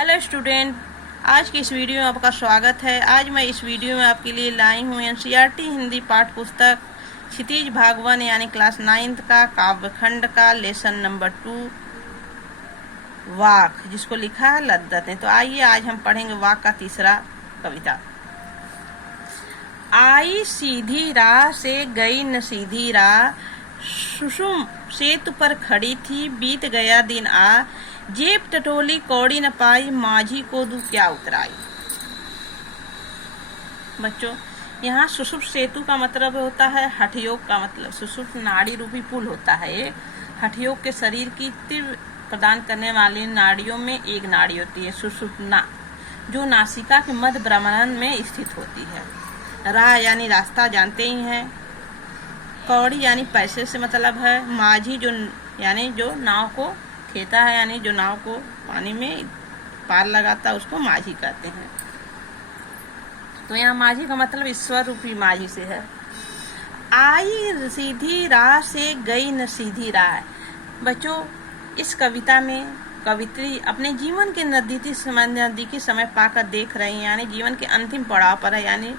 Hello student, आज की इस वीडियो में आपका स्वागत है। आज मैं इस वीडियो में आपके लिए लाई हूँ एनसीईआरटी हिंदी पाठ पुस्तक क्षितिज भागवन यानी क्लास 9th का काव्यखंड का लेसन नंबर 2 वाक, जिसको लिखा है लद्दत ने। तो आइए आज हम पढ़ेंगे वाक का तीसरा कविता। आई सीधी राह से गई न सीधी राह, सुषुम सेतु पर खड़ी थी बीत गया दिन आ, जेब टटोली कौड़ी न पाई माझी को दू क्या उतराई। बच्चों, यहाँ सुषुप्त सेतु का मतलब होता है हठयोग का मतलब। सुषुप्त नाड़ी रूपी पुल होता है। एक हठयोग के शरीर की तीव्र प्रदान करने वाली नाड़ियों में एक नाड़ी होती है सुषुप्ना, जो नासिका के मध्य ब्रह्मांड में स्थित होती है। राह यानी रास्ता जानते ही हैं। कौड़ी यानी पैसे से मतलब है। माझी जो यानी जो नाव को खेता है, यानी जो नाव को पानी में पार लगाता है, उसको माझी कहते हैं। तो यहाँ माझी का मतलब ईश्वर रूपी माझी से है। आई सीधी राह से गई न सीधी राह। बच्चों, इस कविता में कवित्री अपने जीवन के नजदीकी समय पाकर देख रही हैं, यानी जीवन के अंतिम पड़ाव पर है, यानी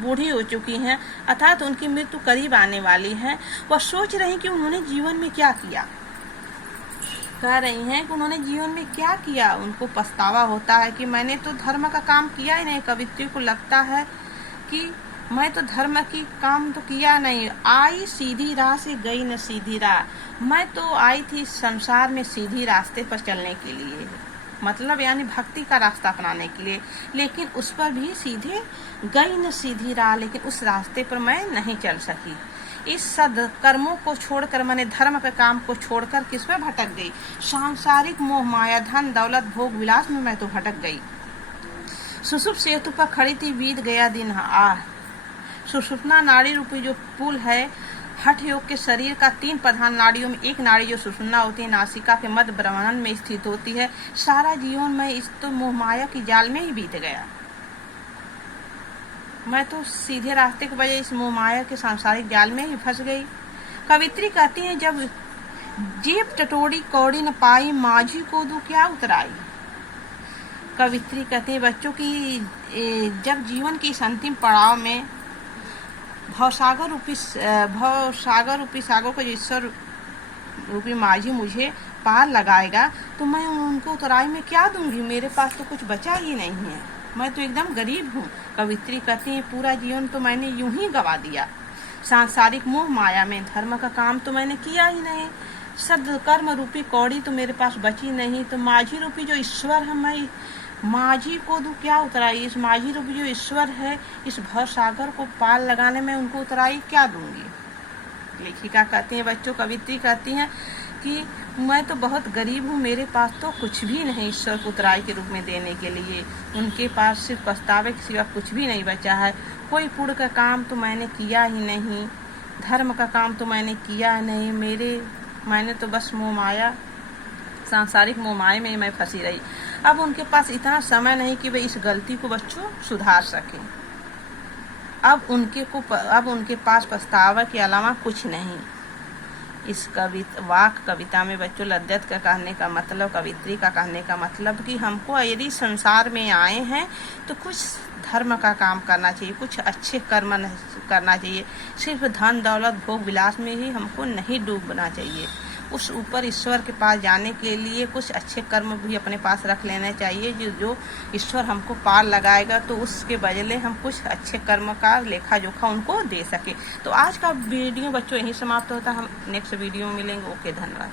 बूढ़ी हो चुकी हैं, अर्थात उनकी मृत्यु करीब आने वाली है। वह सोच रही कि उन्होंने जीवन में क्या किया। कह रही हैं कि उन्होंने जीवन में क्या किया। उनको पछतावा होता है कि मैंने तो धर्म का काम किया ही नहीं। कवित्री को लगता है कि मैं तो धर्म की काम तो किया नहीं। आई सीधी राह से गई न सीधी राह। मैं तो आई थी संसार में सीधी रास्ते पर चलने के लिए, मतलब यानी भक्ति का रास्ता अपनाने के लिए, लेकिन उस पर भी सीधे गई न सीधी राह, लेकिन उस रास्ते पर मैं नहीं चल सकी। इस सदकर्मों को छोड़कर, मैंने धर्म के काम को छोड़कर किस पर भटक गई? सांसारिक मोह माया धन दौलत भोग विलास में मैं तो भटक गई। सुषुप्त सेतु पर खड़ी थी बीत गया दिन आ। सुषुप्ना नाड़ी रूपी जो पुल है, हठ योग के शरीर का 3 प्रधान नाड़ियों में एक नाड़ी जो सुषुम्ना होती है, नासिका के मध्य ब्रह्मांड में स्थित होती है। सारा जीवन मैं इस तो मोह माया की जाल में ही बीत गया। मैं तो सीधे रास्ते के बजाय इस मोह माया के सांसारिक जाल में ही फंस गई। कवित्री कहती है, जब जेब टटोड़ी कौड़ी न पाई माझी को दू क्या उतराई। कवित्री कहती है बच्चों की जब जीवन की इस अंतिम पड़ाव में भवसागर रूपी सागर को जो ईश्वर रूपी माझी मुझे पार लगाएगा, तो मैं उनको उतराई में क्या दूंगी। मेरे पास तो कुछ बचा ही नहीं है, मैं तो एकदम गरीब हूँ। कवित्री कहती है पूरा जीवन तो मैंने यूं ही गवा दिया। सांसारिक मोह माया में धर्म का काम तो मैंने किया ही नहीं। सदकर्म रूपी कौड़ी तो मेरे पास बची नहीं। तो माझी रूपी जो ईश्वर है, मैं माझी को दू क्या उतराई। इस माझी रूपी जो ईश्वर है, इस भव सागर को पार लगाने में उनको उतराई क्या दूंगी। लेखिका कहती है बच्चों, कवित्री कहती हैं कि मैं तो बहुत गरीब हूँ, मेरे पास तो कुछ भी नहीं ईश्वर को उतराई के रूप में देने के लिए। उनके पास सिर्फ पछतावे के सिवा कुछ भी नहीं बचा है। कोई पुण्य का काम तो मैंने किया ही नहीं, धर्म का काम तो मैंने किया नहीं। मैंने तो बस मोह माया, सांसारिक मोह माया में मैं फंसी रही। अब उनके पास इतना समय नहीं कि वे इस गलती को बच्चों सुधार सकें। अब उनके पास पछतावा के अलावा कुछ नहीं। इस वाक कविता में बच्चों लद्दत का कहने का मतलब, कवित्री का कहने का मतलब कि हमको यदि संसार में आए हैं तो कुछ धर्म का काम करना चाहिए, कुछ अच्छे कर्म करना चाहिए। सिर्फ धन दौलत भोग विलास में ही हमको नहीं डूबना चाहिए। उस ऊपर ईश्वर के पास जाने के लिए कुछ अच्छे कर्म भी अपने पास रख लेने चाहिए, जो ईश्वर हमको पार लगाएगा, तो उसके बदले हम कुछ अच्छे कर्म का लेखा जोखा उनको दे सके। तो आज का वीडियो बच्चों यहीं समाप्त होता है। हम नेक्स्ट वीडियो में मिलेंगे। ओके, धन्यवाद।